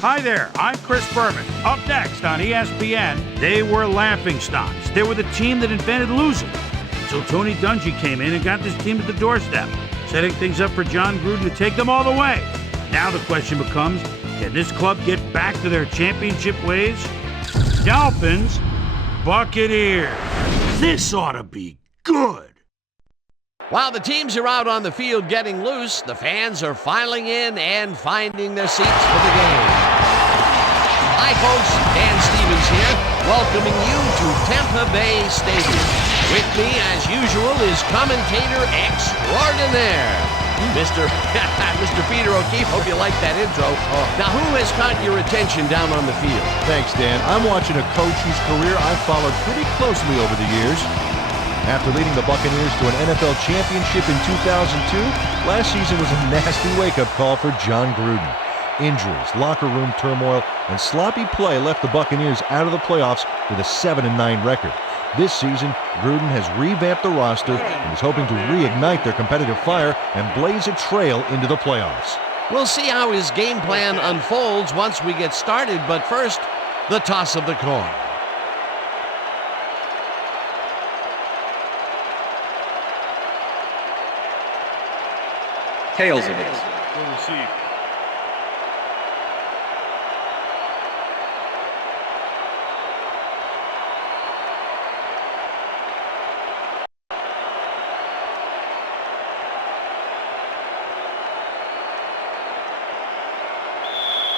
Hi there, I'm Chris Berman. Up next on ESPN, they were laughingstocks. They were the team that invented losing. So Tony Dungy came in and got this team at the doorstep, setting things up for John Gruden to take them all the way. Now the question becomes, can this club get back to their championship ways? Dolphins, Buccaneers. This ought to be good. While the teams are out on the field getting loose, the fans are filing in and finding their seats for the game. Hi folks, Dan Stevens here, welcoming you to Tampa Bay Stadium. With me, as usual, is commentator extraordinaire, Mr. Peter O'Keefe. Hope you like that intro. Now, who has caught your attention down on the field? Thanks, Dan. I'm watching a coach whose career I've followed pretty closely over the years. After leading the Buccaneers to an NFL championship in 2002, last season was a nasty wake-up call for John Gruden. Injuries, locker room turmoil, and sloppy play left the Buccaneers out of the playoffs with a 7-9 record. This season, Gruden has revamped the roster and is hoping to reignite their competitive fire and blaze a trail into the playoffs. We'll see how his game plan unfolds once we get started, but first, the toss of the coin. Tails it is. We'll receive.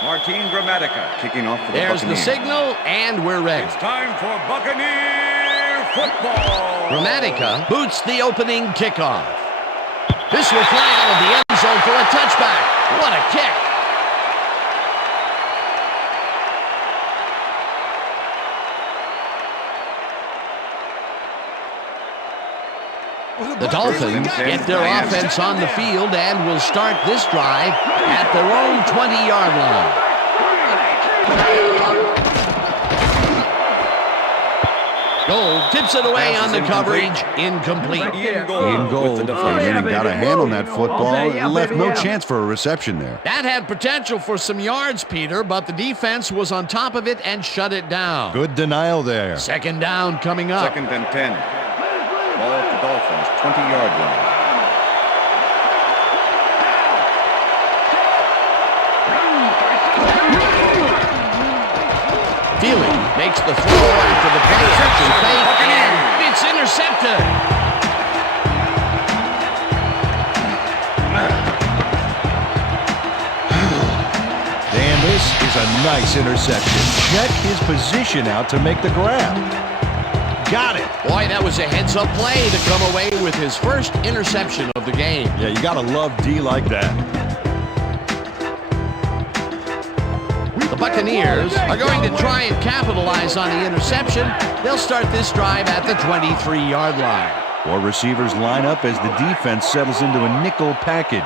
Martin Gramatica kicking off for the There's Buccaneers. the signal, and we're ready. It's time for Buccaneer football. Gramatica boots the opening kickoff. This will fly out of the end zone for a touchback. What a kick. The Dolphins get their offense on the field and will start this drive at their own 20-yard line. Gold tips it away on the coverage. Incomplete. In goal. He got a hand on that football. It left no chance for a reception there. That had potential for some yards, Peter, but the defense was on top of it and shut it down. Good denial there. Second down coming up. 2nd and 10. Ball at the Dolphins, 20-yard line. Feely makes the throw after the play-action fake, and it's intercepted. Dan, this is a nice interception. Check his position out to make the grab. Got it. Boy, that was a heads-up play to come away with his first interception of the game. Yeah, you gotta love D like that. The Buccaneers are going to try and capitalize on the interception. They'll start this drive at the 23-yard line. 4 receivers line up as the defense settles into a nickel package.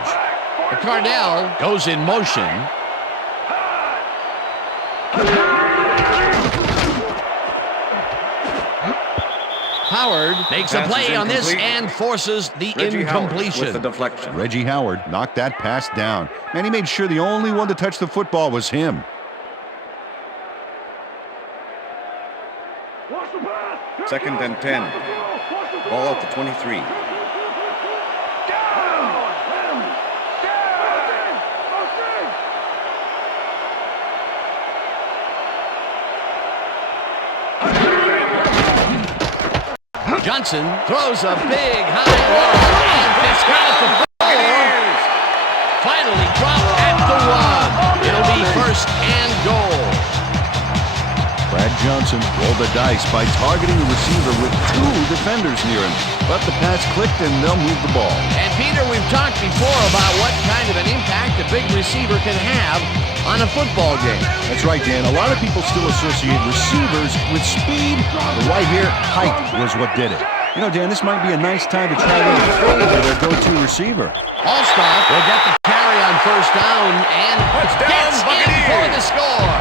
Cardell goes in motion. Howard makes a play on this and forces the incompletion. With the deflection. Reggie Howard knocked that pass down. Man, he made sure the only one to touch the football was him. 2nd and 10. Ball at the 23. Johnson throws a big high ball, and it's got the Buccaneers. Finally dropped at the 1. It'll be 1st and goal. Brad Johnson rolled the dice by targeting the receiver with 2 defenders near him. But the pass clicked and they'll move the ball. And Peter, we've talked before about what kind of an impact a big receiver can have on a football game. That's right, Dan. A lot of people still associate receivers with speed, but right here, height was what did it. You know, Dan, this might be a nice time to try to favor their go-to receiver. Allstott will get the carry on 1st down and gets in for the score.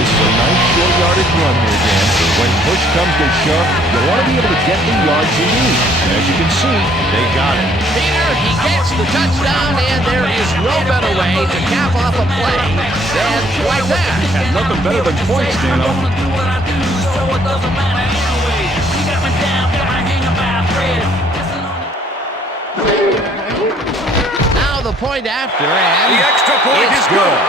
This is a nice short yardage run here, Dan. When push comes to shove, you want to be able to get the yards you need. And as you can see, they got it. Peter, he gets the touchdown, and there is no better way to cap off a play than like that. And nothing better than points, Dano. Now the point after, and The extra point it's is good.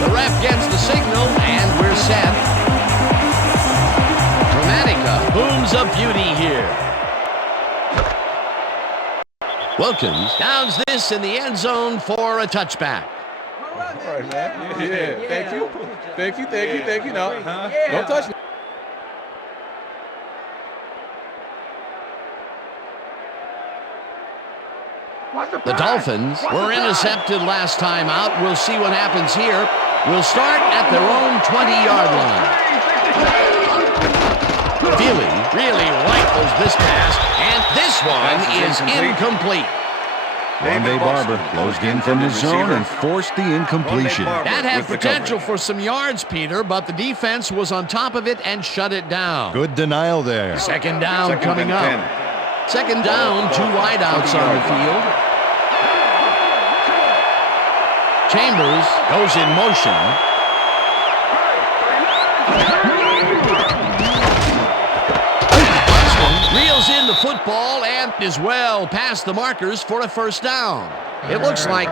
The ref gets the signal, and we're set. Dramatica booms of beauty here. Wilkins downs this in the end zone for a touchback. All right, man. Yeah. Thank you. Thank you. Thank you. Thank you. No. Don't touch me. The Dolphins were intercepted last time out. We'll see what happens here. We'll start at their own 20-yard line. Feely really rifles this pass, and this one is incomplete. Rondé Barber closed in from the zone and forced the incompletion. That had potential for some yards, Peter, but the defense was on top of it and shut it down. Good denial there. Second down Second coming and up. 10. Second down, two wideouts on the field. Chambers goes in motion. Reels in the football and is well past the markers for a first down. It looks like,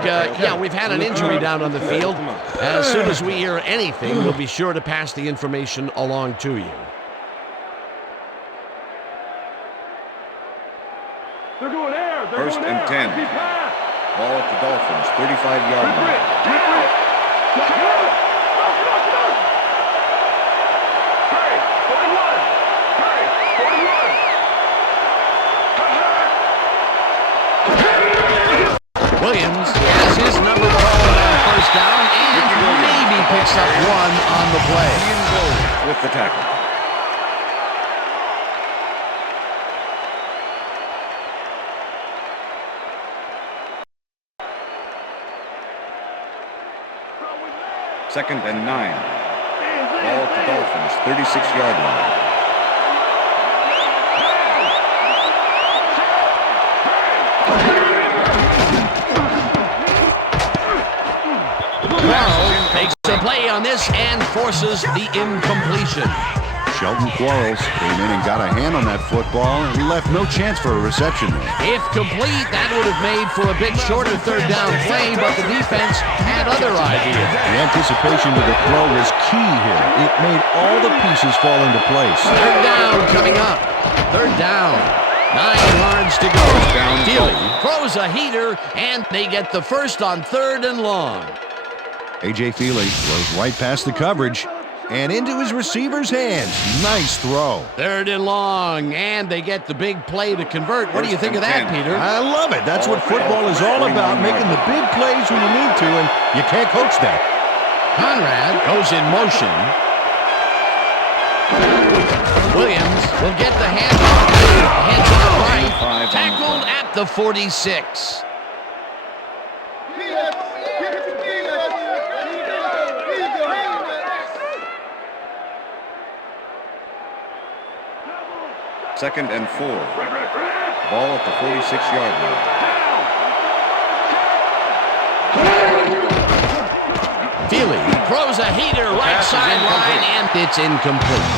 we've had an injury down on the field. As soon as we hear anything, we'll be sure to pass the information along to you. First and 10. Ball at the Dolphins, 35-yard line. Williams has his number called on first down and maybe picks up one on the play. With the tackle. Second and 9. Ball at the Dolphins, 36-yard line. Quarles makes a play on this and forces the incompletion. Sheldon Quarles came in and got a hand on that football, and he left no chance for a reception there. If complete, that would have made for a bit shorter third down play, but the defense had other ideas. The anticipation of the throw was key here. It made all the pieces fall into place. Third down coming up. Third down. 9 yards to go. Feely throws a heater, and they get the first on third and long. A.J. Feely throws right past the coverage and into his receiver's hands. Nice throw. Third and long, and they get the big play to convert. What do you think of that, Peter? I love it. That's what football is all about, making the big plays when you need to, and you can't coach that. Conrad goes in motion. Williams will get the handoff. Heads on right. Tackled at the 46. Second and 4. Ball at the 46-yard line. Feely throws a heater right sideline, and it's incomplete.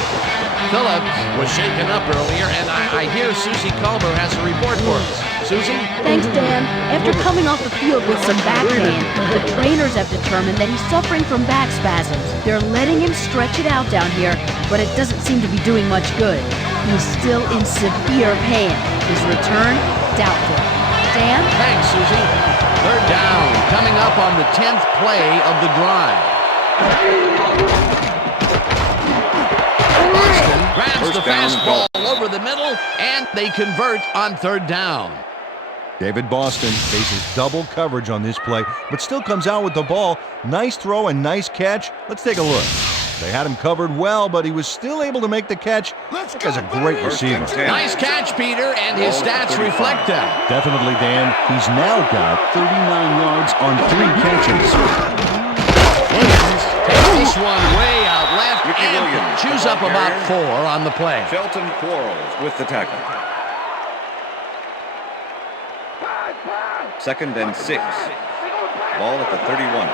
Phillips was shaken up earlier, and I hear Susie Culver has a report for us. Susie? Thanks, Dan. After coming off the field with some back pain, the trainers have determined that he's suffering from back spasms. They're letting him stretch it out down here, but it doesn't seem to be doing much good. He's still in severe pain. His return, doubtful. Dan? Thanks, Susie. Third down, coming up on the 10th play of the drive. Boston grabs the fastball over the middle, and they convert on third down. David Boston faces double coverage on this play, but still comes out with the ball. Nice throw and nice catch. Let's take a look. They had him covered well, but he was still able to make the catch. That guy's a great receiver. Nice catch, Peter, and his stats reflect that. Definitely, Dan. He's now got 39 yards on 3 catches. Williams takes this one way out left Ricky and Williams, chews up about carry. 4 on the play. Shelton Quarles with the tackle. 2nd and 6. Ball at the 31.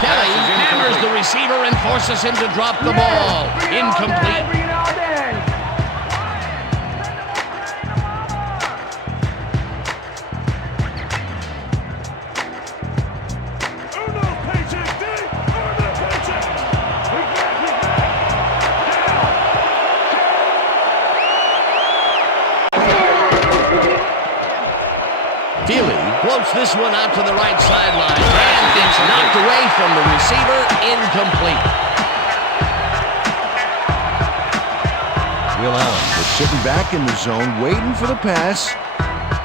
Kelly hammers the receiver and forces him to drop the ball. Incomplete. Floats this one out to the right sideline, and it's knocked away from the receiver, incomplete. Will Allen was sitting back in the zone, waiting for the pass,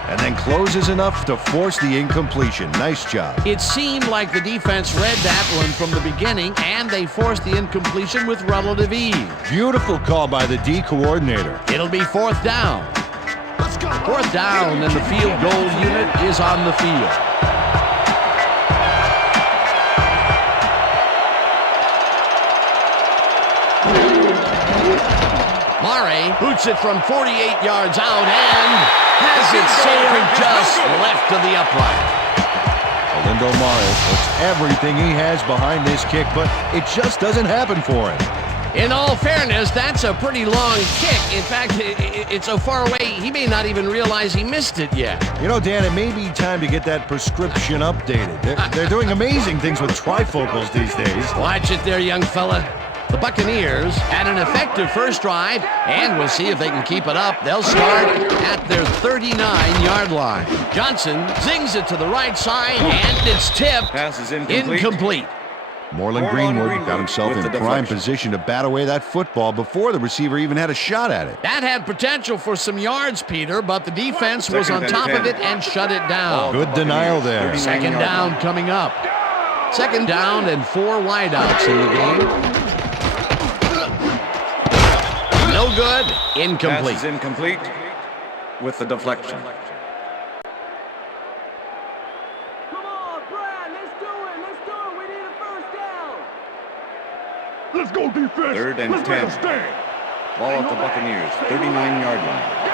and then closes enough to force the incompletion. Nice job. It seemed like the defense read that one from the beginning, and they forced the incompletion with relative ease. Beautiful call by the D coordinator. It'll be 4th down. 4th down, and the field goal unit is on the field. Murray boots it from 48 yards out and has it sailed just left to the upright. Olindo Mare puts everything he has behind this kick, but it just doesn't happen for him. In all fairness, that's a pretty long kick. In fact, it's so far away, he may not even realize he missed it yet. You know, Dan, it may be time to get that prescription updated. They're doing amazing things with trifocals these days. Watch it there, young fella. The Buccaneers had an effective first drive, and we'll see if they can keep it up. They'll start at their 39-yard line. Johnson zings it to the right side, and it's tipped. Pass is incomplete. Incomplete. Moreland Greenwood got himself in prime position to bat away that football before the receiver even had a shot at it. That had potential for some yards, Peter, but the defense was on top of it and shut it down. Good denial there. 2nd down coming up. 2nd down and 4 wideouts in the game. No good. Incomplete. Pass is incomplete with the deflection. Let's go defense. 3rd and 10. Ball at the Buccaneers, 39-yard line.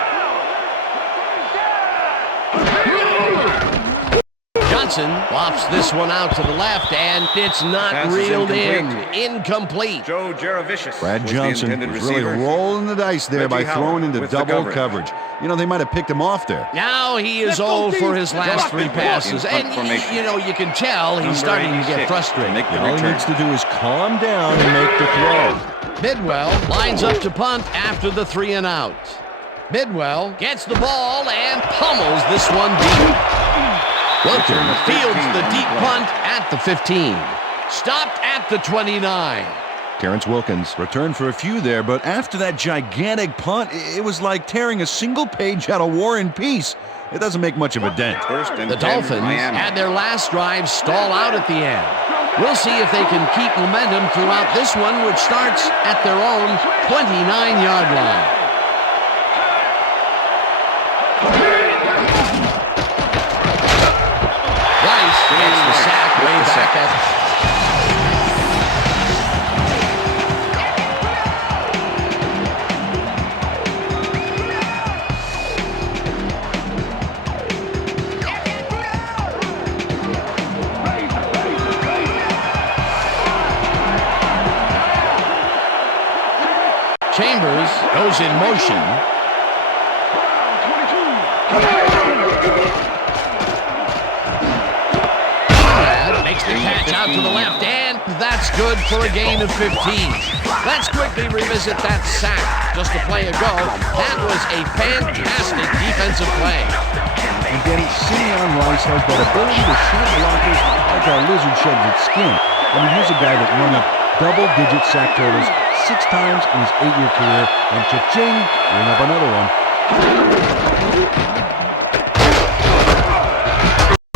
Johnson lofts this one out to the left, and it's not Pass is reeled in. incomplete. Incomplete. Joe Jaravicius. Brad was the Johnson intended was really receiver. rolling the dice there Reggie by throwing Howard into with the double coverage. coverage. You know, they might have picked him off there. Now he is 0 for his last 3 passes, In punt and formation. you know, you can tell he's Number starting to 86 get frustrated. Make the All he return. needs to do is calm down and make the throw. Bidwell lines up to punt after the 3 and out. Bidwell gets the ball and pummels this one deep. Wilton fields the deep punt at the 15. Stopped at the 29. Terrence Wilkins returned for a few there, but after that gigantic punt, it was like tearing a single page out of War and Peace. It doesn't make much of a dent. 1st and The 10, Dolphins Miami. had their last drive stall out at the end. We'll see if they can keep momentum throughout this one, which starts at their own 29-yard line. Rice gets the sack way back at Chambers goes in motion. Conrad makes the catch out to the left, and that's good for a gain of 15. Let's quickly revisit that sack just a play ago. That was a fantastic defensive play. And then Simeon Rice has that ability to shed blockers like our lizard sheds its skin. I mean, here's a guy that run up double-digit sack totals 6 times in his 8-year career, and cha-ching, bring up another one.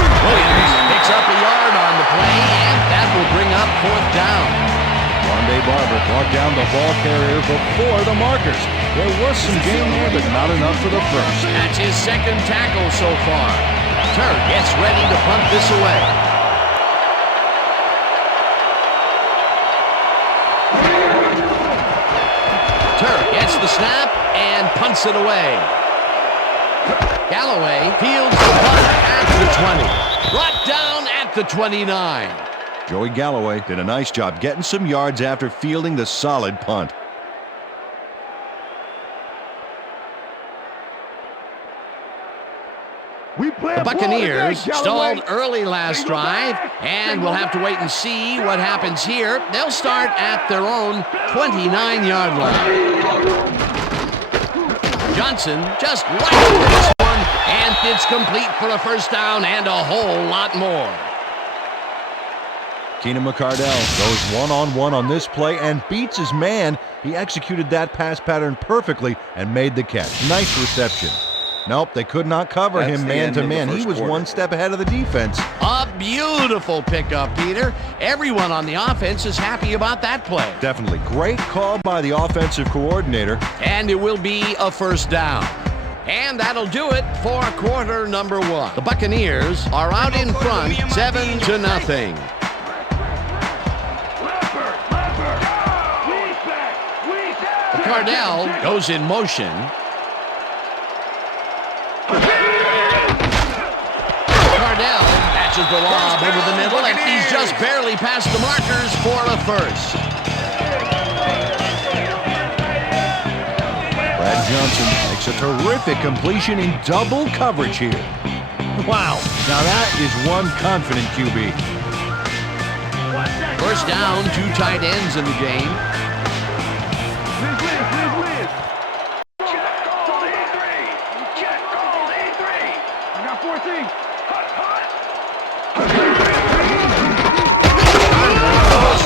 Williams picks up a yard on the play, and that will bring up 4th down. Rondé Barber brought down the ball carrier before the markers. There was some gain there, but not enough for the first. That's his 2nd tackle so far. Turk gets ready to punt this away. Turk gets the snap and punts it away. Galloway fields the punt at the 20. Brought down at the 29. Joey Galloway did a nice job getting some yards after fielding the solid punt. The Buccaneers stalled early last drive, and we'll have to wait and see what happens here. They'll start at their own 29-yard line. Johnson just right over this one, and it's complete for a 1st down and a whole lot more. Keenan McCardell goes one-on-one on this play and beats his man. He executed that pass pattern perfectly and made the catch. Nice reception. Nope, they could not cover him man-to-man. He was 1 step ahead of the defense. A beautiful pickup, Peter. Everyone on the offense is happy about that play. Definitely. Great call by the offensive coordinator. And it will be a 1st down. And that'll do it for quarter number 1. The Buccaneers are out in front, 7-0. Cardell goes in motion. Cardell catches the lob over the middle, and he's just barely past the markers for a 1st. Brad Johnson makes a terrific completion in double coverage here. Wow, now that is one confident QB. 1st down, 2 tight ends in the game.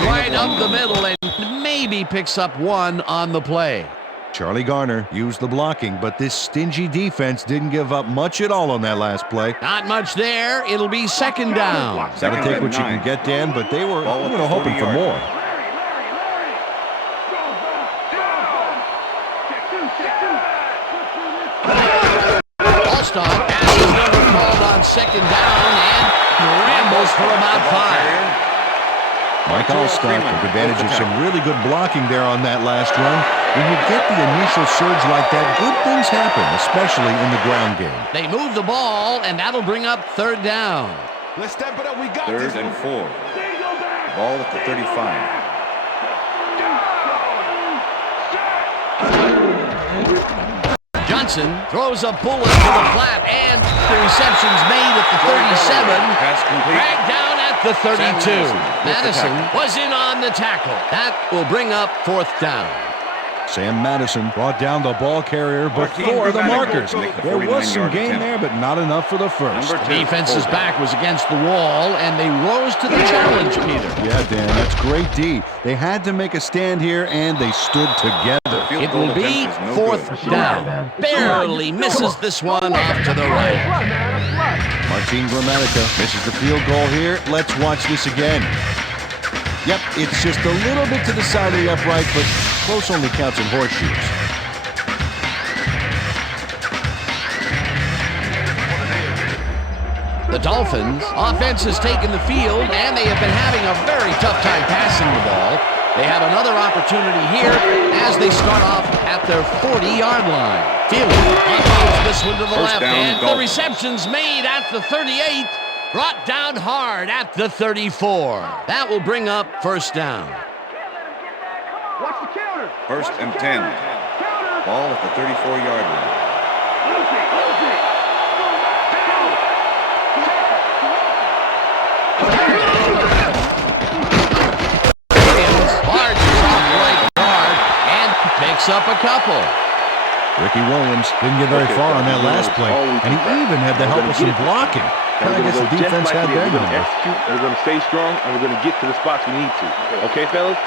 Right up the middle and maybe picks up 1 on the play. Charlie Garner used the blocking, but this stingy defense didn't give up much at all on that last play. Not much there. It'll be 2nd down. Gotta take what you can get, Dan, but they were hoping for more. Allstott has his number called on 2nd down and rambles for about 5. Mike Allstott took advantage of some really good blocking there on that last run. When you get the initial surge like that, good things happen, especially in the ground game. They move the ball, and that'll bring up 3rd down. Let's step it up. We got 3rd and 4. Ball at the 35. Johnson throws a bullet to the flat, and the reception's made at the 37. Dragged down at the 32. Madison was in on the tackle. That will bring up 4th down. Sam Madison brought down the ball carrier before the markers. There was some gain there, but not enough for the 1st. Defense's back was against the wall, and they rose to the challenge, Peter. Yeah, Dan, that's great D. They had to make a stand here, and they stood together. It will be 4th down. Barely misses this one off to the right. Martin Gramatica misses the field goal here. Let's watch this again. Yep, it's just a little bit to the side of the upright, but close only counts in horseshoes. The Dolphins' offense has taken the field, and they have been having a very tough time passing the ball. They have another opportunity here as they start off at their 40-yard line. Fielding unloads this one to the left, and the reception's made at the 38. Brought down hard at the 34. That will bring up 1st down. Watch the counter. 1st and 10. Ball at the 34-yard line. Williams barges off right guard and picks up a couple. Ricky Williams didn't get very far on that last play, and he even had the help of some blocking. I guess the defense had their number. We're going to stay strong, and we're going to get to the spots we need to. Okay, fellas?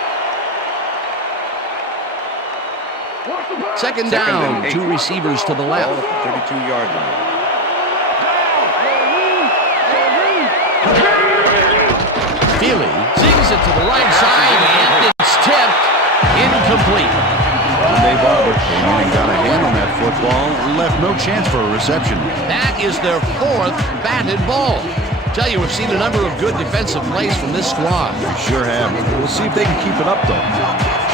Second down, and 8. two receivers to the Ball left. at the 32-yard line. Feely sings it to the right side, and it's tipped. Incomplete. Dave Arbor came in and got a hand on that football and left no chance for a reception. That is their fourth batted ball. Tell you, we've seen a number of good defensive plays from this squad. They sure have. We'll see if they can keep it up, though.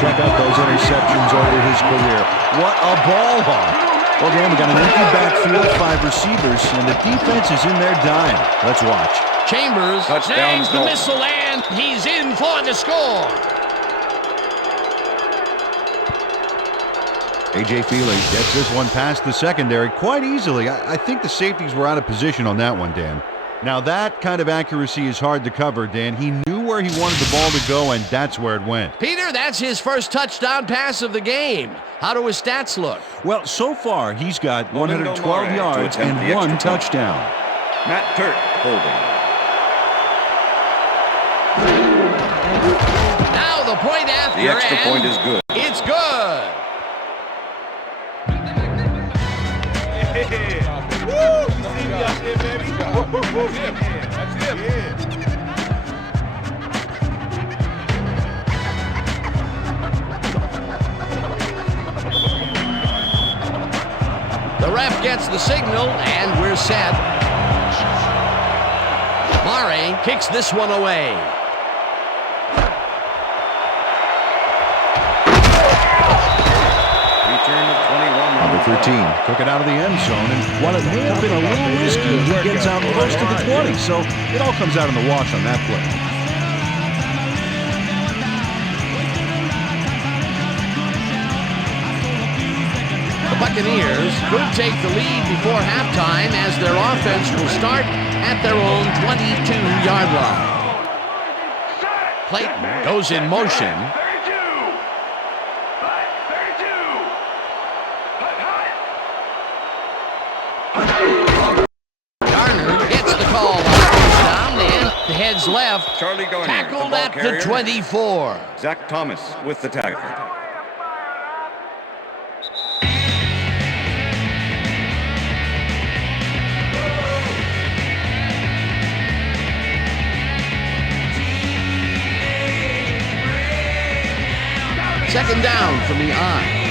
Check out those interceptions over his career. What a ball hawk. Well, Dan, we got an empty backfield, 5 receivers, and the defense is in there dying. Let's watch. Chambers Touchdown, snags the Dolphins. missile, and he's in for the score. A.J. Feely gets this one past the secondary quite easily. I think the safeties were out of position on that one, Dan. Now, that kind of accuracy is hard to cover, Dan. He knew where he wanted the ball to go, and that's where it went. Peter, that's his first touchdown pass of the game. How do his stats look? Well, so far, he's got Orlando 112 Mare yards to attempt and the 1 extra point. touchdown. Matt Turt holding. Now the point after, The extra and point is good. it's good. The ref gets the signal, and we're set. Mare kicks this one away. Return of 21. Number 13 took it out of the end zone, and while it may have been a little risky, he gets out close to the 20, so it all comes out in the wash on that play. The Buccaneers could take the lead before halftime as their offense will start at their own 22-yard line. Clayton goes in motion. Garner gets the call on first down, and the heads left. Charlie Garner, Tackled the ball at the carrier. 24. Zach Thomas with the tackle. Second down from the I.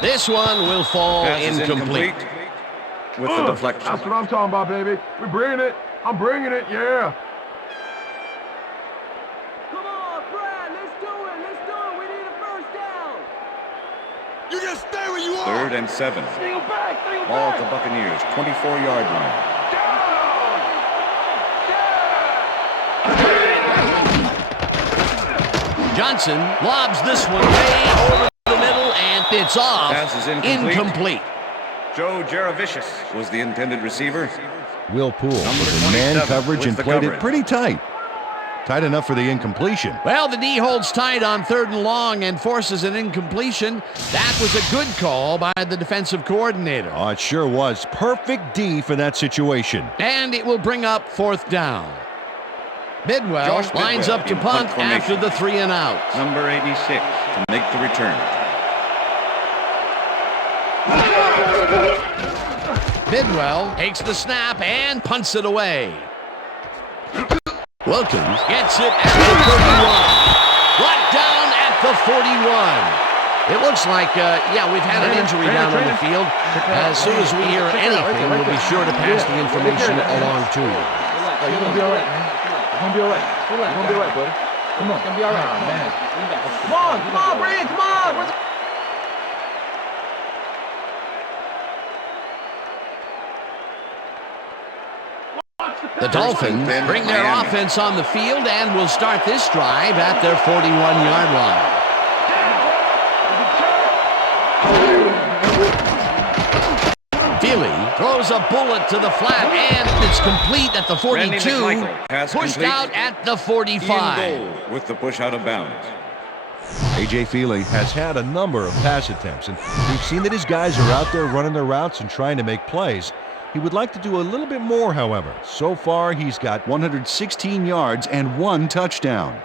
This one will fall Pass is incomplete. with the deflection. That's what I'm talking about, baby. We're bringing it. I'm bringing it, yeah. Come on, Brad, let's do it. Let's do it. We need a first down. You can stay where you are. 3rd and 7. Steal back, steal Ball back. at the Buccaneers, 24-yard line. Johnson lobs this one way over the middle, and it's off. Pass is incomplete. Incomplete. Joe Jaravicius was the intended receiver. Will Poole Number with the man 27 coverage with and the played it coverage. pretty tight. Tight enough for the incompletion. Well, the D holds tight on 3rd and long and forces an incompletion. That was a good call by the defensive coordinator. Oh, it sure was. Perfect D for that situation. And it will bring up 4th down. Bidwell Josh lines Bidwell up to in punt punt after formation. the 3 and out. Number 86 to make the return. Bidwell takes the snap and punts it away. Wilkins gets it at the 31. Brought down at the 41. It looks like, we've had an injury down on the field. As soon as we hear anything, we'll be sure to pass the information along to you. You're going to be all right, man. You're going to be all right. You're going to be all right, buddy. Come on. You're going to be all right, man. Come on, Brad, come on. The Dolphins bring their offense on the field and will start this drive at their 41-yard line. Feely throws a bullet to the flat, and it's complete at the 42. Randy McMichael, pass Pushed complete. out at the Ian 45. Gold with the push out of bounds. A.J. Feely has had a number of pass attempts, and we've seen that his guys are out there running their routes and trying to make plays. He would like to do a little bit more, however. So far, he's got 116 yards and 1 touchdown.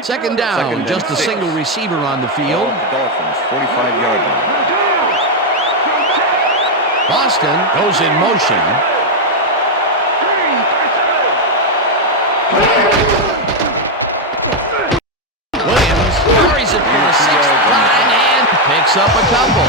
Second down, just a single receiver on the field. Dolphins, 45-yard line. Boston goes in motion. Williams carries it for the 6th time and picks up a couple.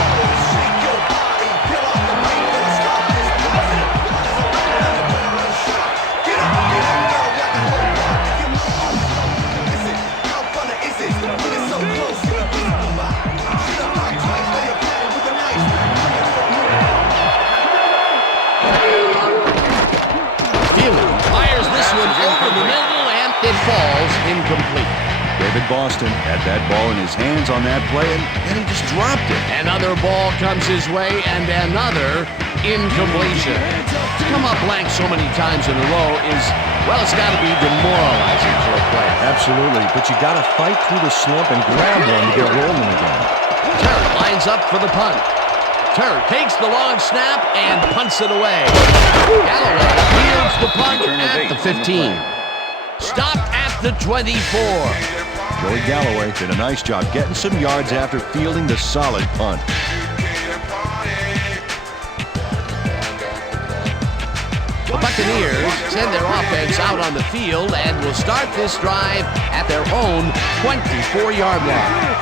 It falls incomplete. David Boston had that ball in his hands on that play, and then he just dropped it. Another ball comes his way, and another incompletion. To come up blank so many times in a row is, well, it's got to be demoralizing for a player. Absolutely, but you got to fight through the slump and grab one to get rolling again. Turk lines up for the punt. Turk takes the long snap and punts it away. Galloway fields the punt at the 15. Stopped at the 24. Joey Galloway did a nice job getting some yards after fielding the solid punt. The Buccaneers send their offense out on the field and will start this drive at their own 24-yard line.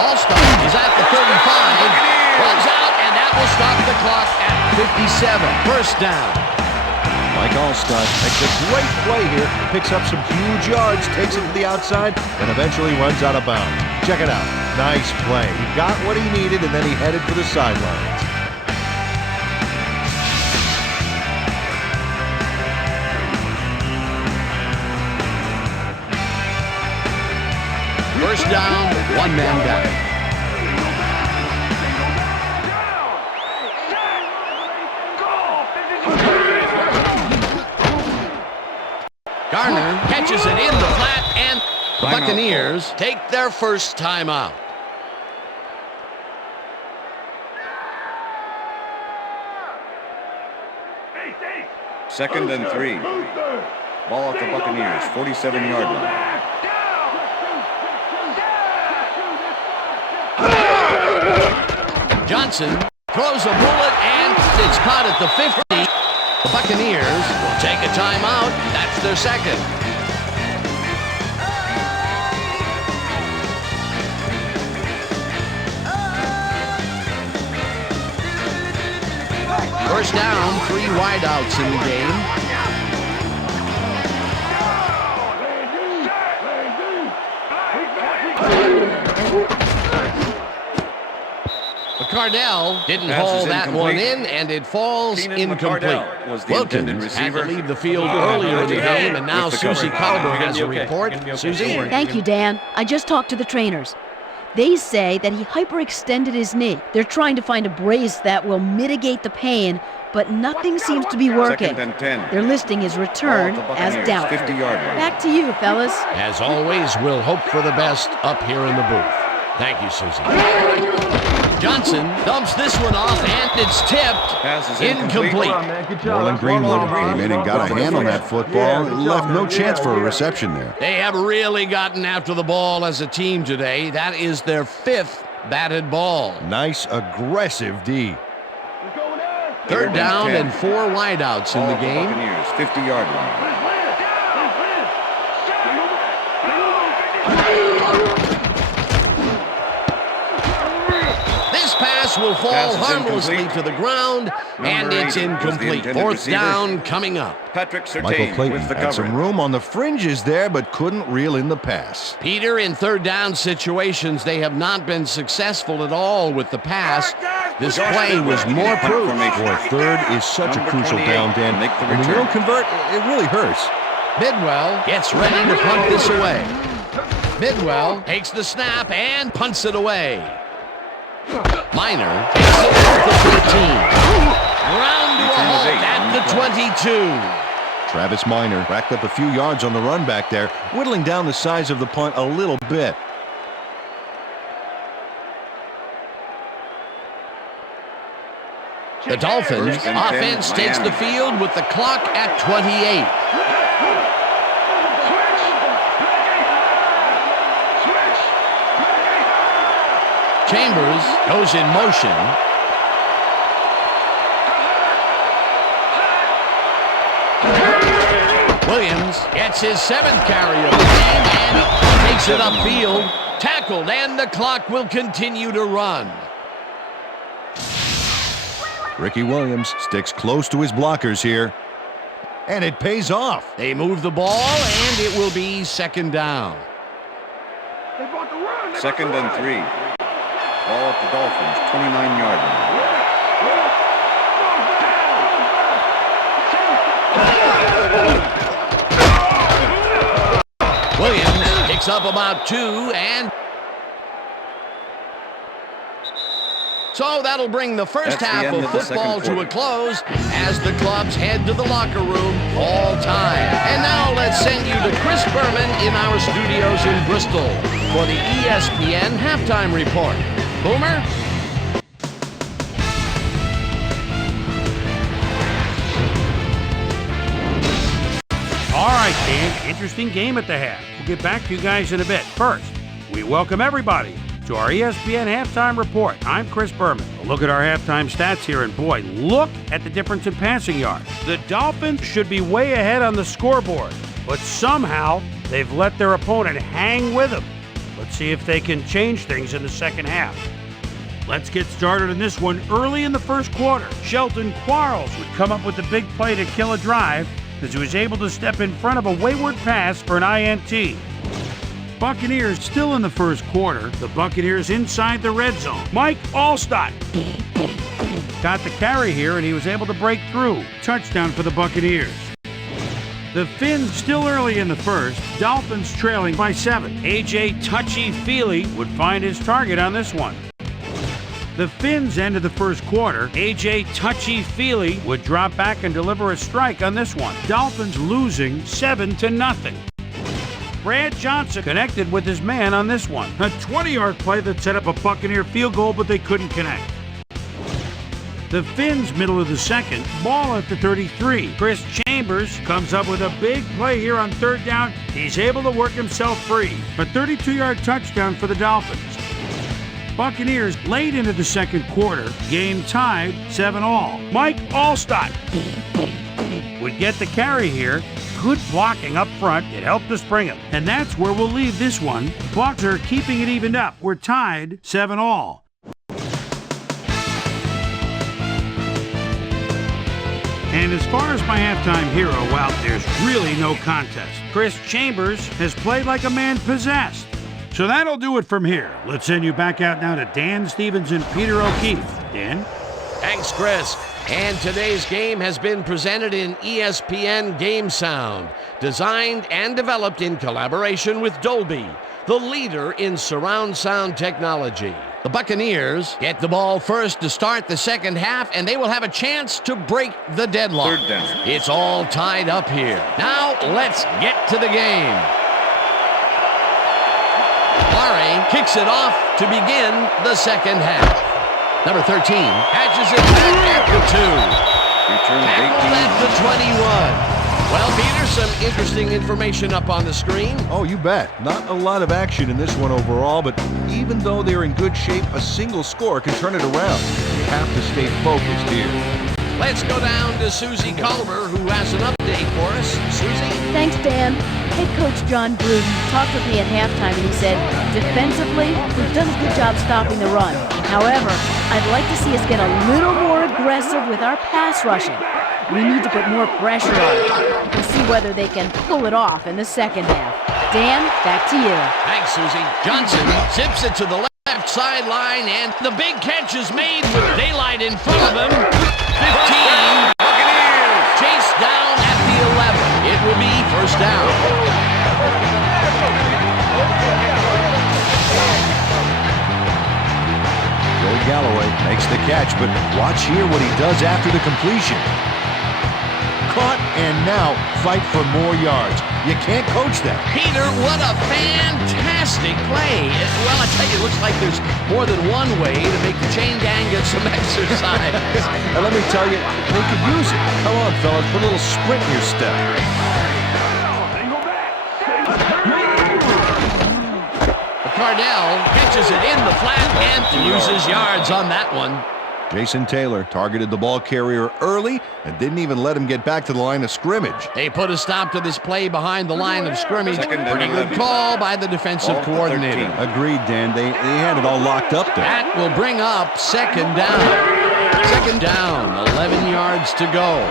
All-Star is at the 35. Runs out, and that will stop the clock at 57. First down. Mike Allstott makes a great play here. Picks up some huge yards, takes it to the outside, and eventually runs out of bounds. Check it out. Nice play. He got what he needed, and then he headed for the sidelines. First down, one man down. Garner catches it in the flat, and the Buccaneers take their first timeout. Second and 3. Ball at the Buccaneers, 47-yard line. Johnson throws a bullet, and it's caught at the 50. The Buccaneers will take a timeout. That's their second. First down, 3 wideouts in the game. Cardell didn't haul that one in, and it falls incomplete. Wilkins had to leave the field earlier in the game, and now Susie Calder has a report. Susie? Thank you, Dan. I just talked to the trainers. They say that he hyperextended his knee. They're trying to find a brace that will mitigate the pain, but nothing seems to be working. They're listing his return as doubtful. Back to you, fellas. As always, we'll hope for the best up here in the booth. Thank you, Susie. Johnson dumps this one off, and it's tipped. Incomplete. Marlon Greenwood came in and got a hand on that football and left no chance for a reception there. They have really gotten after the ball as a team today. That is their 5th batted ball. Nice, aggressive D. Third down and 4 wideouts in the game. Buccaneers, 50-yard line. Will fall harmlessly to the ground, and it's incomplete. Fourth down coming up. Michael Clayton had some room on the fringes there, but couldn't reel in the pass. Peter, in third down situations, they have not been successful at all with the pass. This play was more proof. Boy, third is such a crucial down, Dan. When you don't convert, it really hurts. Bidwell gets ready to punt this away. Bidwell takes the snap and punts it away. Minor takes it at the 13. Ground to a halt at the 22. Travis Minor racked up a few yards on the run back there, whittling down the size of the punt a little bit. The Dolphins offense takes the field with the clock at 28. Chambers goes in motion. Williams gets his 7th carry of the game and takes it upfield. Tackled, and the clock will continue to run. Ricky Williams sticks close to his blockers here, and it pays off. They move the ball, and it will be 2nd down. 2nd and 3. Ball at the Dolphins, 29-yard line. Williams picks up about 2, and so that'll bring the first half of football to a close as the clubs head to the locker room all time. And now let's send you to Chris Berman in our studios in Bristol for the ESPN halftime report. Boomer? All right, Dan, interesting game at the half. We'll get back to you guys in a bit. First, we welcome everybody to our ESPN halftime report. I'm Chris Berman. A look at our halftime stats here, and boy, look at the difference in passing yards. The Dolphins should be way ahead on the scoreboard, but somehow they've let their opponent hang with them. Let's see if they can change things in the second half. Let's get started in this one early in the first quarter. Shelton Quarles would come up with the big play to kill a drive as he was able to step in front of a wayward pass for an INT. Buccaneers still in the first quarter. The Buccaneers inside the red zone. Mike Allstott got the carry here, and he was able to break through. Touchdown for the Buccaneers. The Fins still early in the first. Dolphins trailing by 7. A.J. Touchy-Feely would find his target on this one. The Fins ended the first quarter. A.J. Touchy-Feely would drop back and deliver a strike on this one. Dolphins losing 7-0. Brad Johnson connected with his man on this one. A 20-yard play that set up a Buccaneer field goal, but they couldn't connect. The Fins, middle of the second, ball at the 33. Chris Chambers comes up with a big play here on 3rd down. He's able to work himself free. A 32-yard touchdown for the Dolphins. Buccaneers late into the second quarter, game tied 7-all. Mike Allstott would get the carry here. Good blocking up front. It helped us bring him. And that's where we'll leave this one. Bucs are keeping it evened up. We're tied 7-all. And as far as my halftime hero, well, there's really no contest. Chris Chambers has played like a man possessed. So that'll do it from here. Let's send you back out now to Dan Stevens and Peter O'Keefe. Dan? Thanks, Chris. And today's game has been presented in ESPN Game Sound, designed and developed in collaboration with Dolby, the leader in surround sound technology. The Buccaneers get the ball first to start the second half, and they will have a chance to break the deadlock. 3rd down. It's all tied up here. Now let's get to the game. Murray kicks it off to begin the second half. Number 13 catches it back at the 2. Tackled at the 21. Well, Peter, some interesting information up on the screen. Oh, you bet. Not a lot of action in this one overall, but even though they're in good shape, a single score can turn it around. You have to stay focused here. Let's go down to Susie Culver, who has an update for us. Susie? Thanks, Dan. Head coach John Gruden talked with me at halftime, and he said, defensively, we've done a good job stopping the run. However, I'd like to see us get a little more aggressive with our pass rushing. We need to put more pressure on it and see whether they can pull it off in the second half. Dan, back to you. Thanks, Susie. Johnson zips it to the left sideline, and the big catch is made with daylight in front of him. 15. Buccaneers chased down at the 11. It will be first down. Joe Galloway Makes the catch, but watch here what he does after the completion. Caught, and now fight for more yards. You can't coach that. Peter, what a fantastic play. Well, I tell you, it looks like there's more than one way to make the chain gang get some exercise. And let me tell you, they could use it. Come on, fellas, put a little sprint in your step. Cardell catches it in the flat and uses yards on that one. Jason Taylor targeted the ball carrier early and didn't even let him get back to the line of scrimmage. They put a stop to this play behind the line of scrimmage. Second Pretty and good 11. call by the defensive Ball to coordinator. 13. Agreed, Dan. They had it all locked up there. That will bring up second down. Second down, 11 yards to go.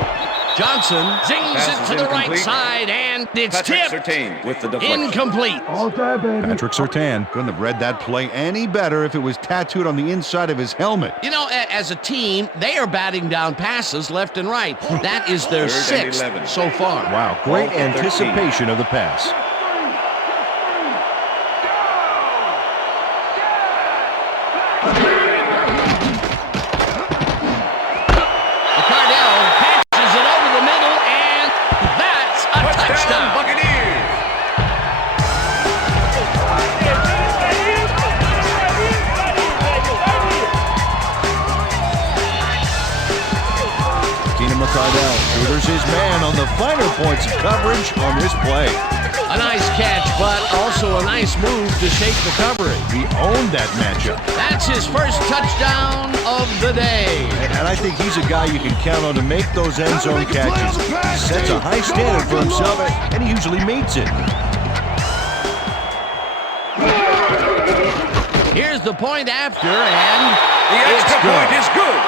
Johnson zings Pass it is to the right incomplete. side, and it's Patrick tipped. Surtain with the deflection. Incomplete. Patrick Surtain couldn't have read that play any better if it was tattooed on the inside of his helmet. You know, as a team, they are batting down passes left and right. That is their Third and 6th 11. so far. Wow, great Ball to 13. anticipation of the pass. Cardell patches it over the middle, and that's a touchdown. Buccaneers. Keenan McCardell tutors his man on the finer points of coverage on this play. A nice catch, but also a nice move to shake the coverage. He owned that matchup. That's his first touchdown of the day. And I think he's a guy you can count on to make those end zone catches. He sets a high standard for himself, and he usually meets it. Here's the point after, and The it's extra good. point is good.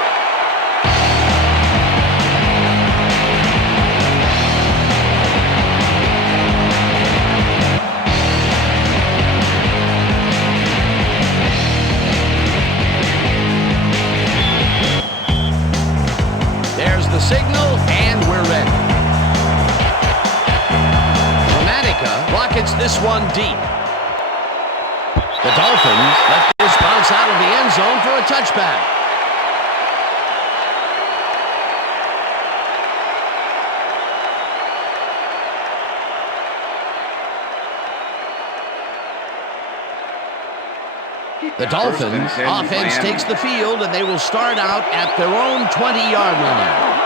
There's the signal, and we're ready. Romanica rockets this one deep. The Dolphins let this bounce out of the end zone for a touchback. The Dolphins First and 10, offense Miami. takes the field, and they will start out at their own 20-yard line.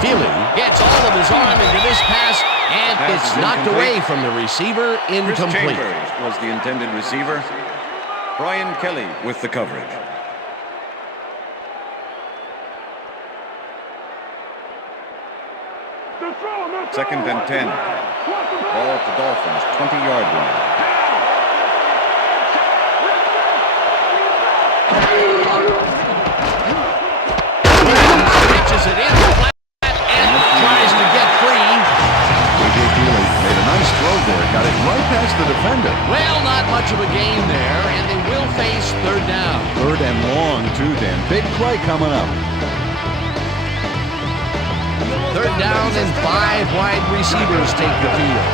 Feely gets all of his arm into this pass, and Pass it's is knocked incomplete. away from the receiver, Chris incomplete. Chambers was the intended receiver. Brian Kelly with the coverage. Second and 10. Ball at the Dolphins, 20-yard line. Pitches it in the flat and tries to get free. A.J. Feely made a nice throw there. Got it right past the defender. Well, not much of a gain there, and they will face third down. Third and long, too, Dan. Big play coming up. Third down and 5 wide receivers take the field.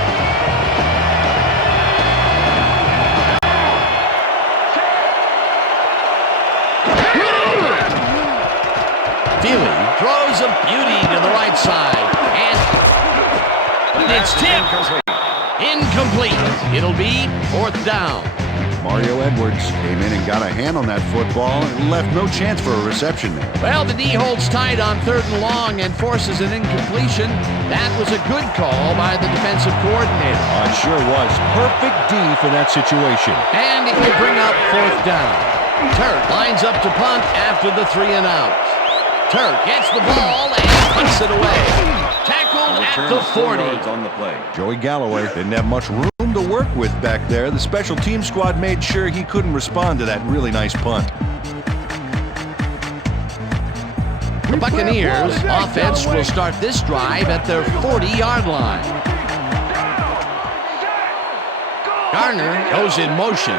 Feely throws a beauty to the right side, and it's tipped. Incomplete. It'll be fourth down. Mario Edwards came in and got a hand on that football and left no chance for a reception there. Well, the D holds tight on third and long and forces an incompletion. That was a good call by the defensive coordinator. It sure was. Perfect D for that situation. And it will bring up fourth down. Turk lines up to punt after the 3 and out. Turk gets the ball and punts it away. Tackled at the 40. On the play. Joey Galloway didn't have much room to work with back there. The special team squad made sure he couldn't respond to that really nice punt. The Buccaneers offense will start this drive at their 40-yard line. Garner goes in motion.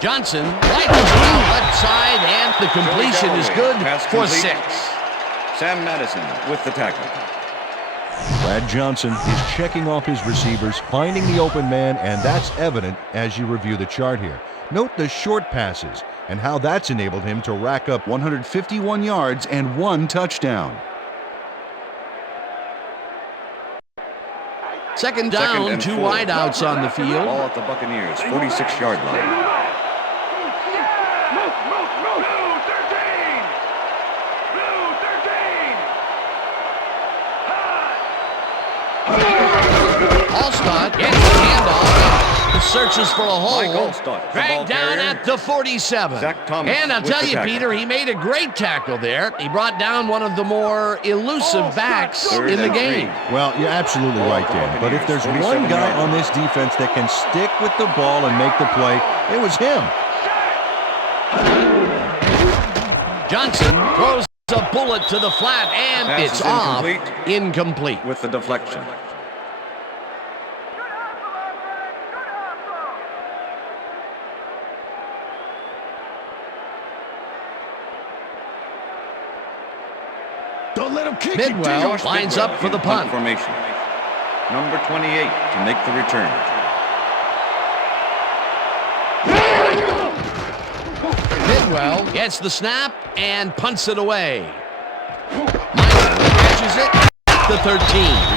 Johnson lightens it out left side, and the completion is good Pass for complete. 6. Sam Madison with the tackle. Brad Johnson is checking off his receivers, finding the open man, and that's evident as you review the chart here. Note the short passes and how that's enabled him to rack up 151 yards and 1 touchdown. Second down, 2 wideouts on the field. Ball at the Buccaneers, 46-yard line. Allstott gets the handoff. Searches for a hole. Dragged down at the 47. And I'll tell you, Peter, he made a great tackle there. He brought down one of the more elusive backs in the game. Well, you're absolutely right, Dan. But if there's one guy on this defense that can stick with the ball and make the play, it was him. Johnson throws a bullet to the flat, and it's off. Incomplete. With the deflection. Don't let him kick Bidwell lines up for the punt. Formation. Number 28 to make the return. Bidwell gets the snap and punts it away. Minor catches it at the 13.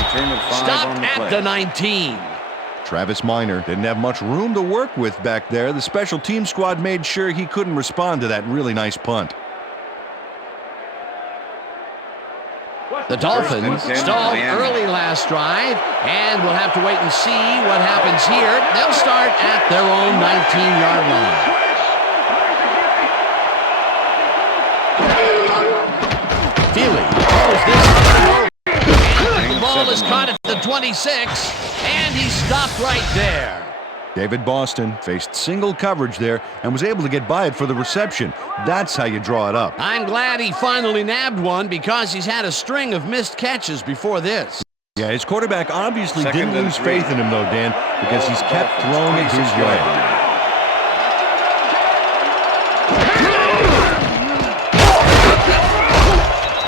Return of 5 Stopped on the at play. the 19. Travis Minor didn't have much room to work with back there. The special team squad made sure he couldn't respond to that really nice punt. The Dolphins stalled early last drive, and we'll have to wait and see what happens here. They'll start at their own 19-yard line. Feely throws this over. And the ball is caught at the 26, and he stopped right there. David Boston faced single coverage there and was able to get by it for the reception. That's how you draw it up. I'm glad he finally nabbed one because he's had a string of missed catches before this. Yeah, his quarterback obviously didn't lose faith in him, though, Dan, because he's kept throwing it his way.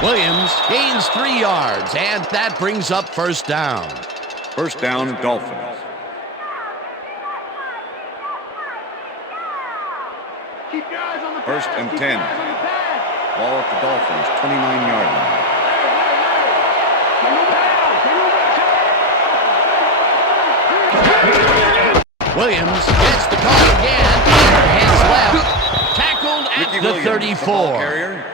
Williams gains 3 yards, and that brings up first down. First down, Dolphins. First and 10. Ball at the Dolphins, 29-yard line. Williams gets the call again. Hands left. Tackled at Ricky the Williams, 34. the ball carrier.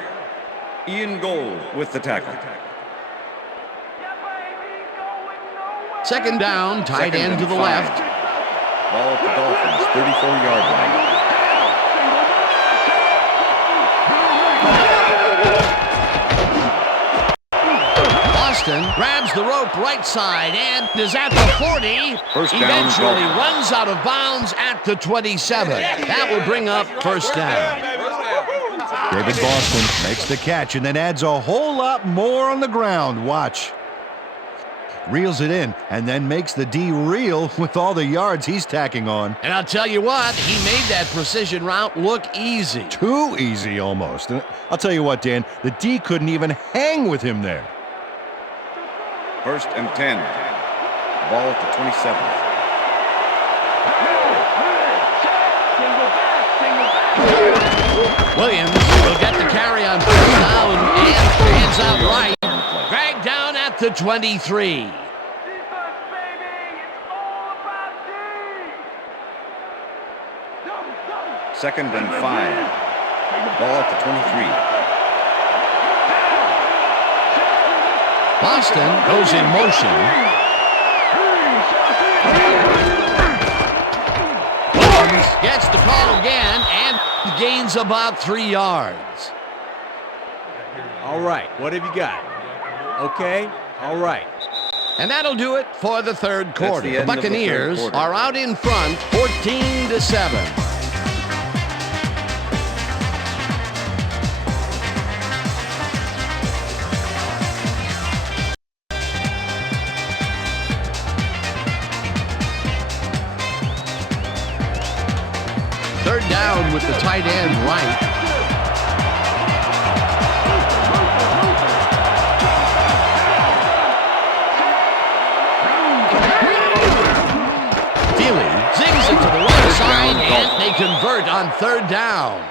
Ian Gold with the tackle. Second down, tight end to the left. Ball at the Dolphins, 34-yard line. Boston grabs the rope right side and is at the 40. First down, Eventually Dolphins. runs out of bounds at the 27. That will bring up first down. David Boston makes the catch and then adds a whole lot more on the ground. Watch. Reels it in and then makes the D reel with all the yards he's tacking on. And I'll tell you what, he made that precision route look easy. Too easy almost. And I'll tell you what, Dan, the D couldn't even hang with him there. First and 10. Ball at the 27. Williams will get the carry on first down and hands out right. Dragged down at the 23. Second and 5. Ball at the 23. Boston goes in motion. Williams gets the call again and gains about 3 yards. All right, what have you got? Okay, all right. And that'll do it for the third quarter. the The end of the third Buccaneers quarter. are out in front, 14-7. Third down with the tight end right. convert on 3rd down.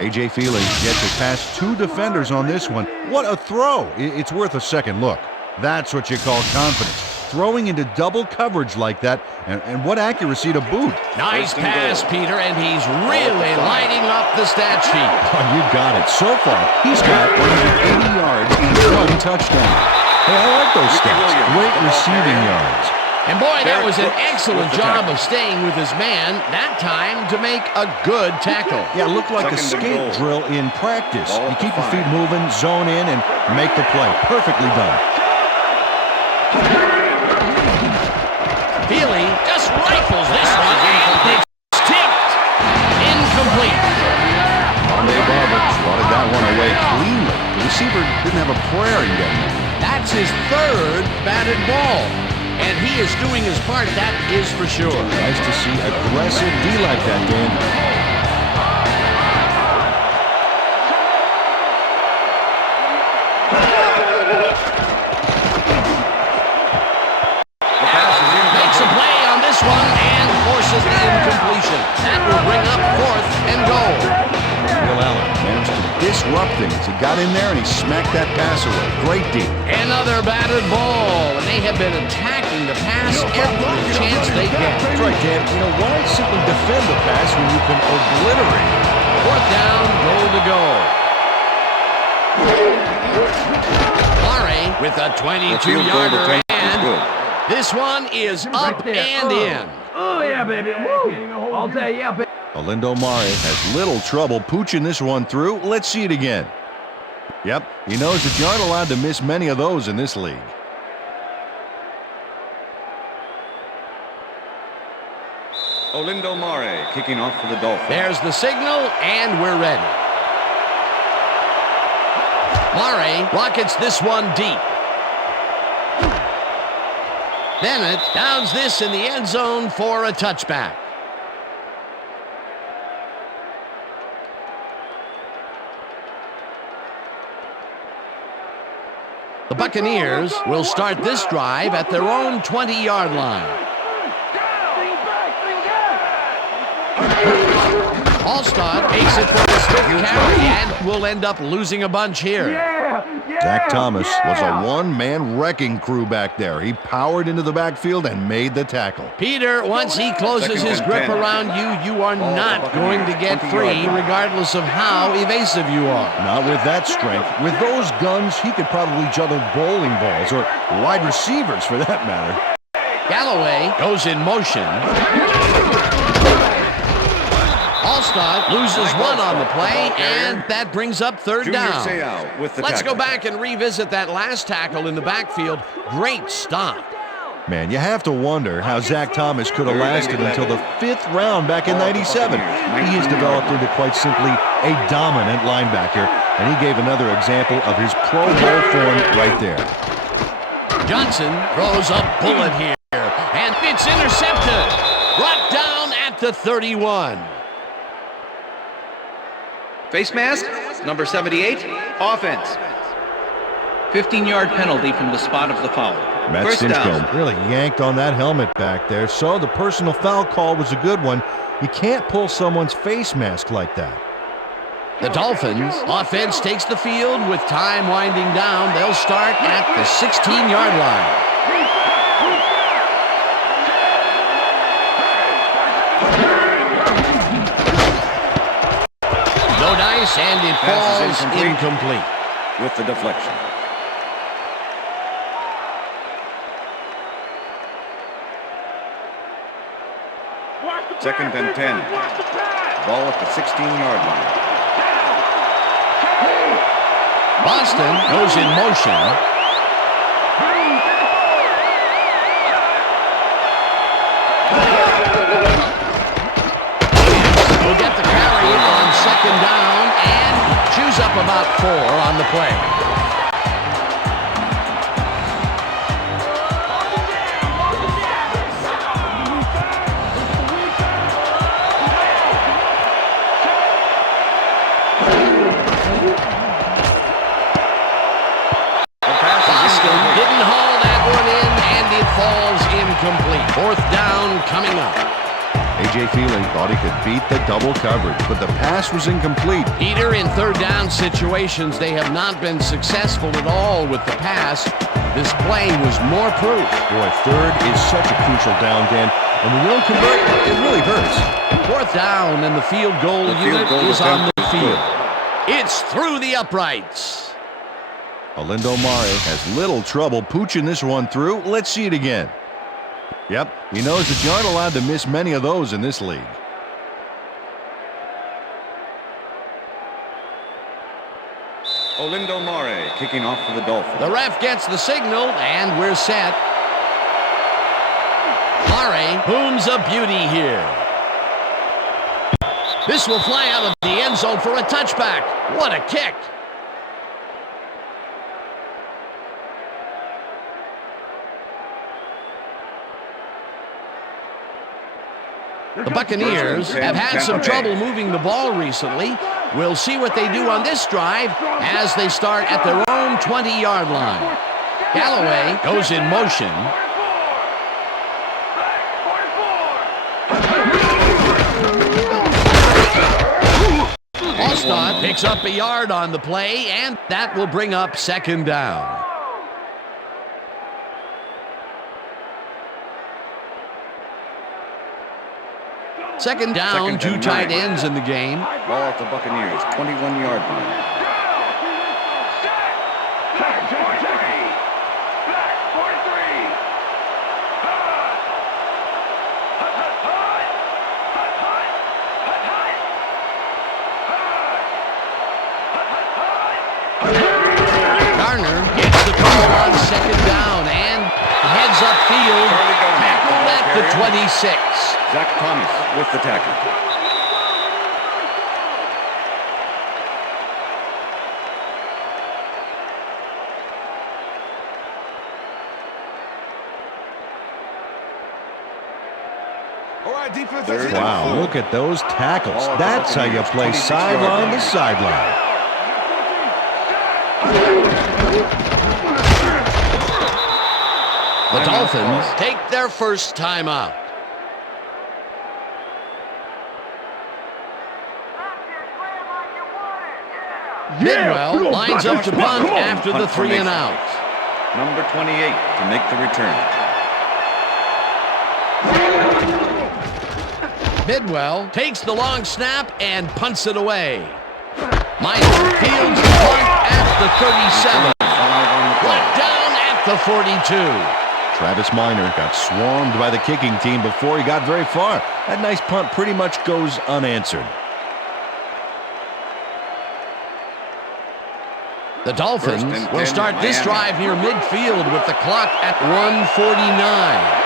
A.J. Feely gets it past 2 defenders on this one. What a throw. It's worth a second look. That's what you call confidence. Throwing into double coverage like that, and what accuracy to boot. Nice pass, Peter, and he's really lighting up the stat sheet. Oh, you got it. So far, he's got 180 yards and 1 touchdown. Hey, I like those stats. Great receiving yards. And boy, that was an excellent job of staying with his man, that time to make a good tackle. Yeah, it looked like a skate drill in practice. You keep your feet moving, zone in, and make the play. Perfectly done. Feely just rifles this one, and it's tipped. Incomplete. Andre Barber swatted that one away cleanly. The receiver didn't have a prayer in getting it. That's his 3rd batted ball. And he is doing his part, that is for sure. Nice to see aggressive D like that, Dan. Makes a play on this one and forces the incompletion. That will bring up 4th and goal. Will Allen managed to disrupt things. He got in there and he smacked that pass away. Great D. Another batted ball, and they have been attacking the pass every chance they get. That's right, Dan. You know, why simply defend the pass when you can obliterate it? 4th down, goal to go. Murray with a 22-yarder, and this one is up and in. Oh, yeah, baby. Woo. All day, yeah, baby. Olindo Mare has little trouble pooching this one through. Let's see it again. Yep, he knows that you aren't allowed to miss many of those in this league. Olindo Mare kicking off for the Dolphins. There's the signal, and we're ready. Mare rockets this one deep. Bennett downs this in the end zone for a touchback. The Buccaneers will start this drive at their own 20-yard line. Allstott makes it for his 5th carry and will end up losing a bunch here. Zach Thomas was a one-man wrecking crew back there. He powered into the backfield and made the tackle. Peter, once he closes his grip around you, you are not going to get free regardless of how evasive you are. Not with that strength. With those guns, he could probably juggle bowling balls or wide receivers for that matter. Galloway goes in motion. Allstott loses one on the play, and that brings up 3rd down. Let's go back and revisit that last tackle in the backfield. Great stop. Man, you have to wonder how Zach Thomas could have lasted until the 5th round back in '97. He has developed into quite simply a dominant linebacker, and he gave another example of his Pro Bowl form right there. Johnson throws a bullet here, and it's intercepted. Brought down at the 31. Face mask, number 78, offense. 15-yard penalty from the spot of the foul. Matt Stinchcomb really yanked on that helmet back there, so the personal foul call was a good one. You can't pull someone's face mask like that. The Dolphins offense takes the field with time winding down. They'll start at the 16-yard line. No dice, and it falls incomplete. With the deflection. Second and 10. Ball at the 16-yard line. Boston goes in motion. Will get the carry on 2nd down and chews up about 4 on the play. Falls incomplete. 4th down coming up. A.J. A.J. Feely thought he could beat the double coverage, but the pass was incomplete. Peter, in third down situations, they have not been successful at all with the pass. This play was more proof. Boy, third is such a crucial down, Dan. And when you don't convert, it really hurts. Fourth down, and the field goal unit is on the field. It's through the uprights. Olindo Mare has little trouble pooching this one through. Let's see it again. Yep, he knows that you aren't allowed to miss many of those in this league. Olindo Mare kicking off for the Dolphins. The ref gets the signal, and we're set. Mare booms a beauty here. This will fly out of the end zone for a touchback. What a kick. The Buccaneers have had some trouble moving the ball recently. We'll see what they do on this drive as they start at their own 20-yard line. Galloway goes in motion. Alstott picks up a yard on the play, and that will bring up second down. Second down, two tight ends in the game. Ball at the Buccaneers, 21-yard line. Garner gets the call on second down and heads upfield, tackled at the 26. Zach Thomas with the tackle. Wow, look at those tackles. That's how you play sideline to sideline. The Dolphins take their first timeout. Bidwell lines up to punt after the 3 and out. Number 28 to make the return. Bidwell takes the long snap and punts it away. Minor fields the punt at the 37. Brought down at the 42. Travis Minor got swarmed by the kicking team before he got very far. That nice punt pretty much goes unanswered. The Dolphins will start this drive near midfield with the clock at 1:49.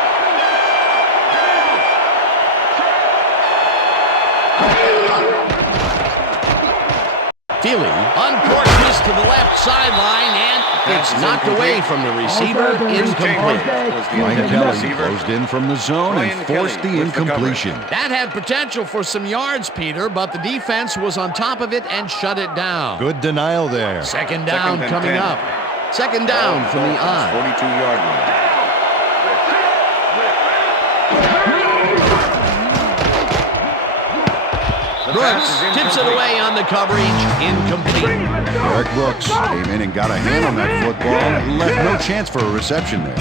Feely uncourses to the left sideline, and it's knocked away from the receiver, incomplete. Ryan Kelly closed in from the zone and forced the incompletion. That had potential for some yards, Peter, but the defense was on top of it and shut it down. Good denial there. Second down coming up. Second down from the I. 42-yard line. Brooks tips it away on the coverage, incomplete. Eric Brooks came in and got a hand on that football and left no chance for a reception there.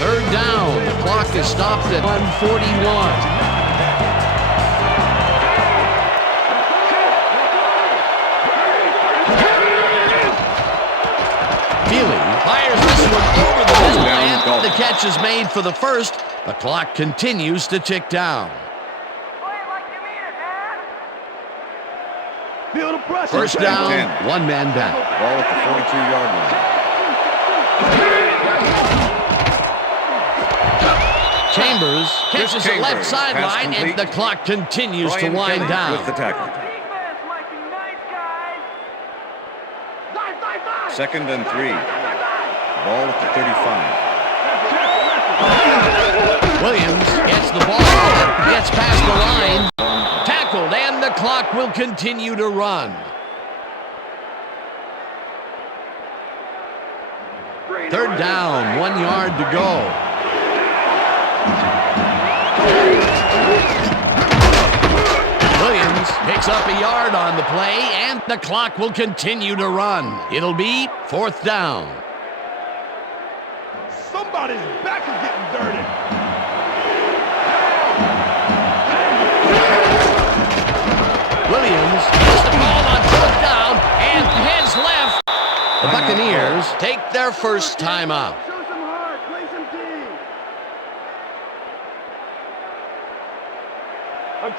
Third down. The clock is stopped at 1:41. Feely fires this one over the middle, and the catch is made for the first. The clock continues to tick down. First down, one man down. Ball at the 42-yard line. Chambers catches the left sideline, and the clock continues to wind down. With the tackle. Second and 3. Ball at the 35. Williams gets the ball, gets past the line, tackled, and the clock will continue to run. Third down, 1 yard to go. Williams picks up a yard on the play, and the clock will continue to run. It'll be 4th down. Somebody's back is getting dirty. Williams gets the ball on 4th down and heads left. The Buccaneers take their first timeout. Show some heart. Play some D.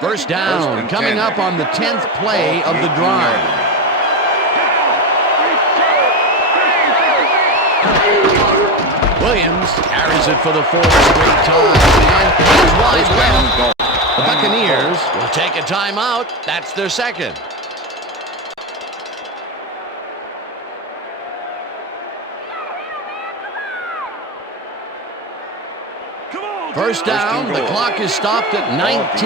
First down, coming up on the 10th play of the drive. Williams carries it for the 4th straight time and he's wide left. The Buccaneers will take a timeout. That's their second. First down, the clock is stopped at 19.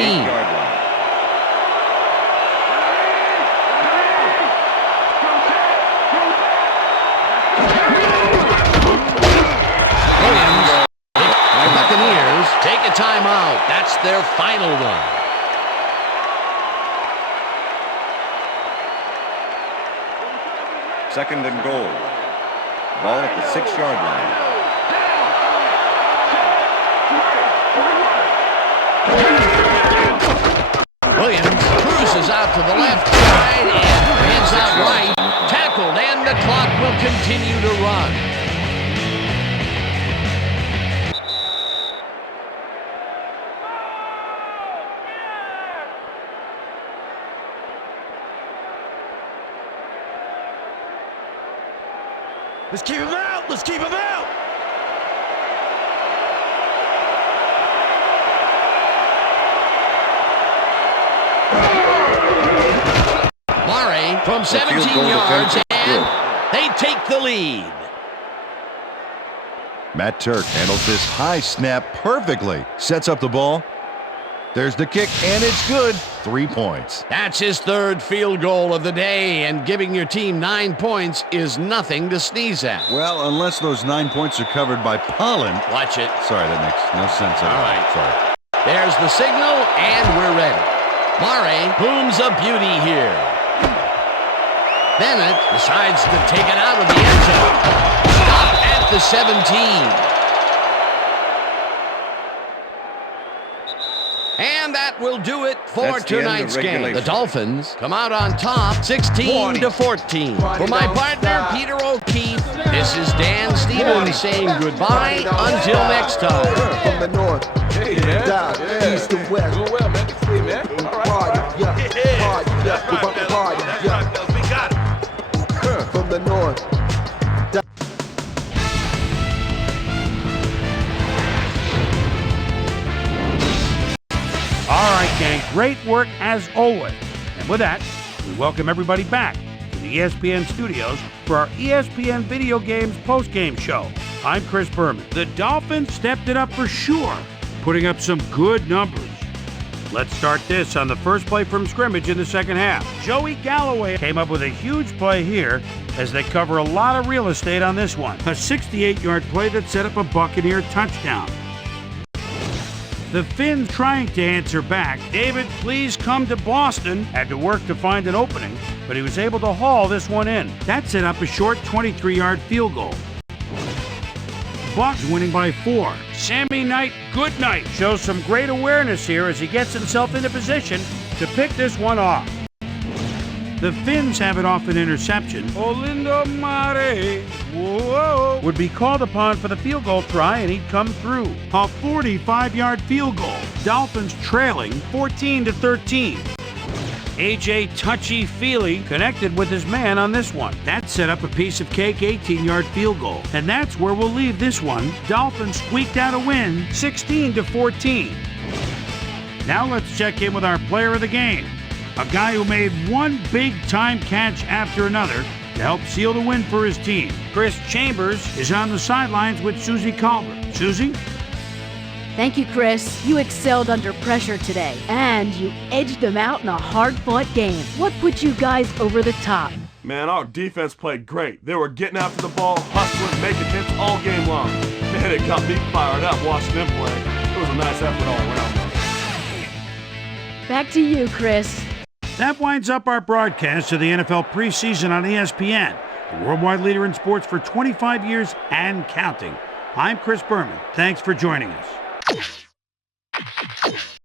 The Buccaneers take a timeout. That's their final one. Second and goal. Ball at the 6-yard line. Williams cruises out to the left side and heads out right. Tackled, and the clock will continue to run. Let's keep him out. Let's keep him out. Murray from 17 yards, and they take the lead. Matt Turk handles this high snap perfectly. Sets up the ball. There's the kick, and it's good. 3 points. That's his 3rd field goal of the day, and giving your team 9 points is nothing to sneeze at. Well, unless those 9 points are covered by pollen. Watch it. Sorry, that makes no sense. All right. Sorry. There's the signal, and we're ready. Murray booms a beauty here. Bennett decides to take it out of the end zone. Stop at the 17. And that will do it for tonight's game. The Dolphins come out on top, 16-14. For my partner, Peter O'Keefe, this is Dan Stevens saying goodbye until next time. From the north, south, east, and west. Doing well, man. See, man. All right. Party, yeah. We got it. From the north. All right, gang, great work as always. And with that, we welcome everybody back to the ESPN studios for our ESPN Video Games postgame show. I'm Chris Berman. The Dolphins stepped it up for sure, putting up some good numbers. Let's start this on the first play from scrimmage in the second half. Joey Galloway came up with a huge play here as they cover a lot of real estate on this one. A 68-yard play that set up a Buccaneer touchdown. The Finns trying to answer back. David, please come to Boston. Had to work to find an opening, but he was able to haul this one in. That set up a short 23-yard field goal. Bucs winning by 4. Sammy Knight, good night, shows some great awareness here as he gets himself into position to pick this one off. The Finns have it off an interception. Olindo Mare, whoa, would be called upon for the field goal try, and he'd come through. A 45-yard field goal. Dolphins trailing 14-13. A.J. Touchy-Feely connected with his man on this one. That set up a piece of cake 18-yard field goal. And that's where we'll leave this one. Dolphins squeaked out a win, 16-14. Now let's check in with our player of the game. A guy who made one big-time catch after another to help seal the win for his team. Chris Chambers is on the sidelines with Susie Culver. Susie? Thank you, Chris. You excelled under pressure today, and you edged them out in a hard-fought game. What put you guys over the top? Man, our defense played great. They were getting after the ball, hustling, making hits all game long. Man, it got me fired up watching them play. It was a nice effort all around. Back to you, Chris. That winds up our broadcast of the NFL preseason on ESPN, the worldwide leader in sports for 25 years and counting. I'm Chris Berman. Thanks for joining us.